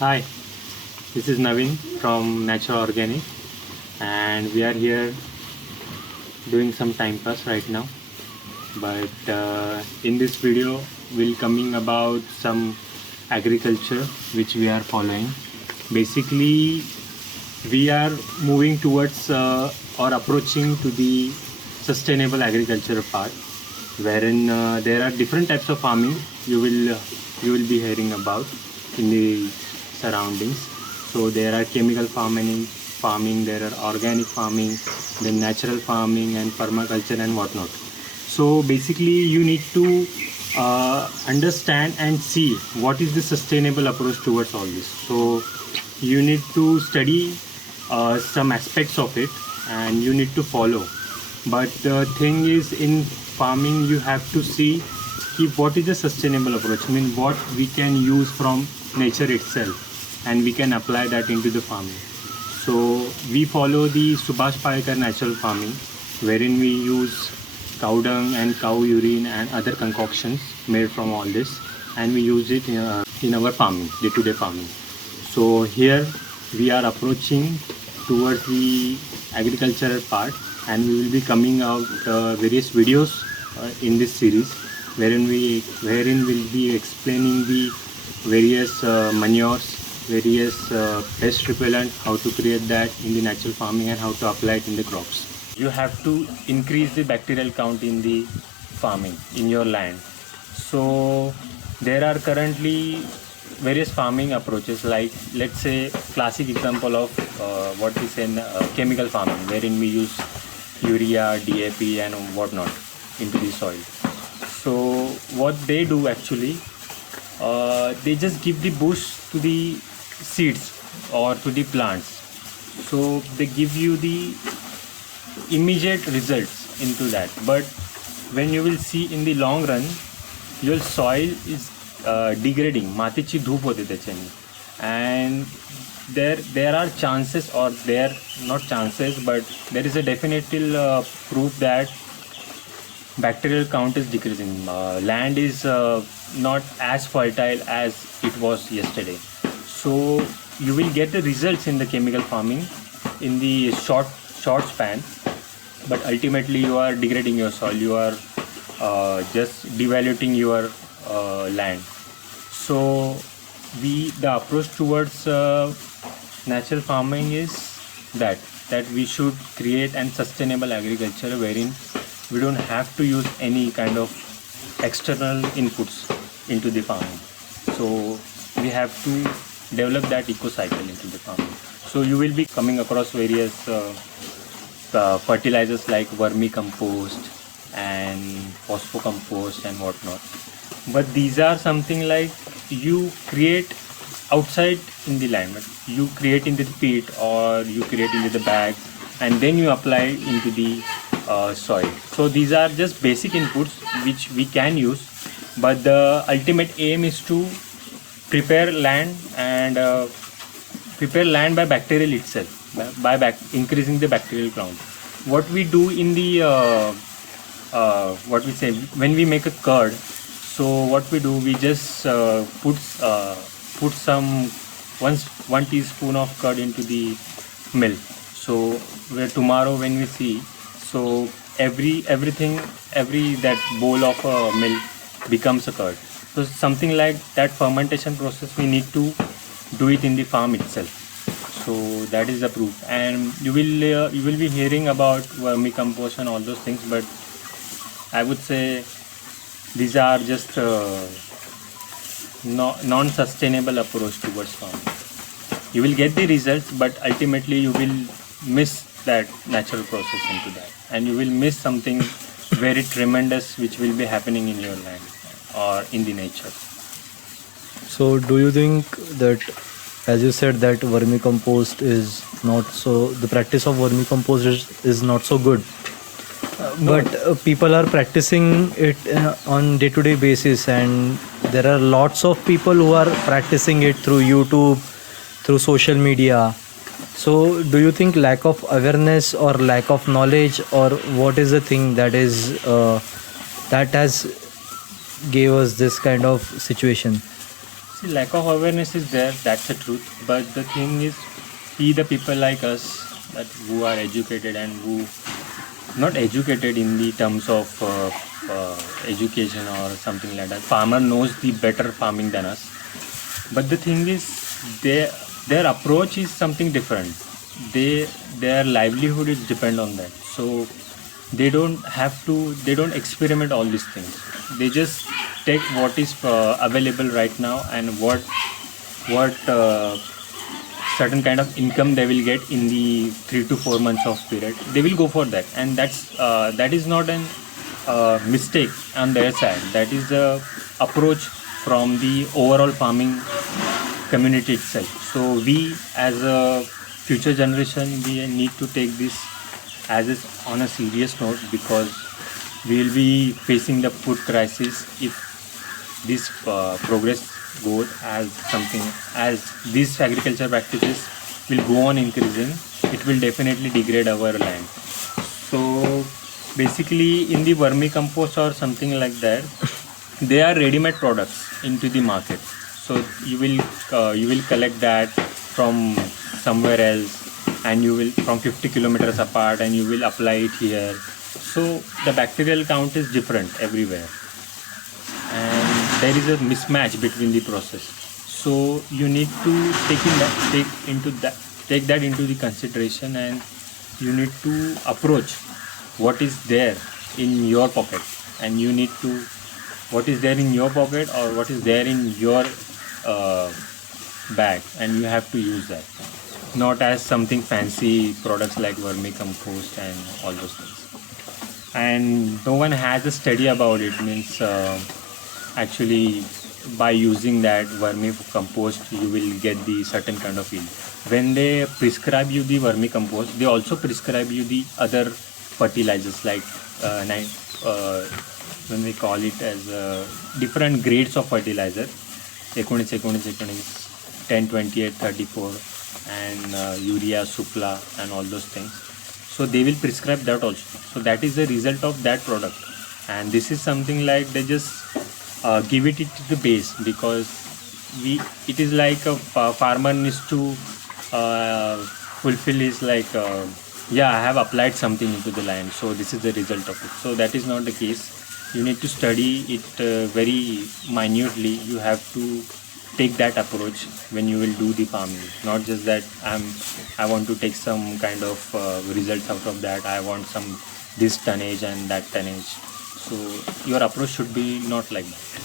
Hi, this is Naveen from Natural Organic, and we are here doing some time pass right now. But in this video, we'll coming about some agriculture which we are following. Basically, we are moving towards or approaching to the sustainable agriculture part, wherein there are different types of farming you will be hearing about in the surroundings. So there are chemical farming, there are organic farming, then natural farming and permaculture and whatnot. So basically, you need to understand and see what is the sustainable approach towards all this. So you need to study some aspects of it and you need to follow. But the thing is, in farming, you have to see what is the sustainable approach. I mean, what we can use from nature itself, and we can apply that into the farming. So we follow the Subhash Palekar natural farming, wherein we use cow dung and cow urine and other concoctions made from all this, and we use it in our farming, day-to-day farming. So here we are approaching towards the agricultural part, and we will be coming out various videos in this series, wherein we'll be explaining the various manures, various pest repellent, how to create that in the natural farming and how to apply it in the crops. You have to increase the bacterial count in the farming in your land. So there are currently various farming approaches, like let's say classic example of what we say chemical farming, wherein we use urea, DAP and whatnot into the soil. So what they do actually, they just give the boost to the seeds or to the plants. So they give you the immediate results into that. But when you will see in the long run, your soil is degrading. मातीची धूप होते त्याच्याने. And there are chances, or there not chances, but there is a definitive proof that bacterial count is decreasing. Land is not as fertile as it was yesterday. So you will get the results in the chemical farming in the short span, but ultimately you are degrading your soil. You are just devaluing your land. So the approach towards natural farming is that we should create an sustainable agriculture wherein we don't have to use any kind of external inputs into the farming. So we have to develop that eco cycle into the farming. So you will be coming across various fertilizers like vermicompost and phosphocompost and whatnot. But these are something like you create outside in the land. You create into the pit or you create into the bag, and then you apply into the soil. So these are just basic inputs which we can use, but the ultimate aim is to prepare land and prepare land by bacterial itself, by increasing the bacterial count. What we do in the what we say when we make a curd, so what we do, we just put some 1 teaspoon of curd into the milk. So where tomorrow when we see, so every that bowl of milk becomes a curd. So something like that fermentation process we need to do it in the farm itself. So that is the proof. And you will be hearing about vermicompost and all those things, but I would say these are just non-sustainable approach towards farming. You will get the results, but ultimately you will miss that natural process into that, and you will miss something very tremendous which will be happening in your land or in the nature. So do you think that, as you said, that vermicompost is not so, the practice of vermicompost is not so good, but people are practicing it on day-to-day basis, and there are lots of people who are practicing it through YouTube, through social media. So do you think lack of awareness or lack of knowledge, or what is the thing that is that has gave us this kind of situation? See, lack of awareness is there, that's the truth. But the thing is, the people like us that who are educated and who not educated in the terms of education or something like that. Farmer knows the better farming than us. But the thing is, their approach is something different. Their livelihood is depend on that. So they don't experiment all these things. They just take what is available right now and what certain kind of income they will get in the 3 to 4 months of period. They will go for that, and that is not an mistake on their side. That is the approach from the overall farming community itself. So we as a future generation, we need to take this as is on a serious note, because we will be facing the food crisis if this progress goes as something as these agriculture practices will go on increasing. It will definitely degrade our land. So basically in the vermicompost or something like that, they are ready-made products into the market. So you will collect that from somewhere else, and you will from 50 kilometers apart, and you will apply it here. So the bacterial count is different everywhere, and there is a mismatch between the process. So you need to take that into the consideration, and you need to approach what is there in your pocket, and you need to what is there in your pocket or what is there in your bag, and you have to use that, not as something fancy products like vermicompost and all those things. And no one has a study about it. Means actually by using that vermicompost you will get the certain kind of yield. When they prescribe you the vermicompost, they also prescribe you the other fertilizers like when we call it as different grades of fertilizer, 19, 10, 28, 34, and urea, supla, and all those things. So they will prescribe that also. So that is the result of that product, and this is something like they just give it to the base, because it is like a farmer needs to fulfill his like yeah, I have applied something into the land, so this is the result of it. So that is not the case. You need to study it very minutely. You have to take that approach when you will do the farming, not just that I want to take some kind of results out of that. I want some this tonnage and that tonnage. So your approach should be not like that.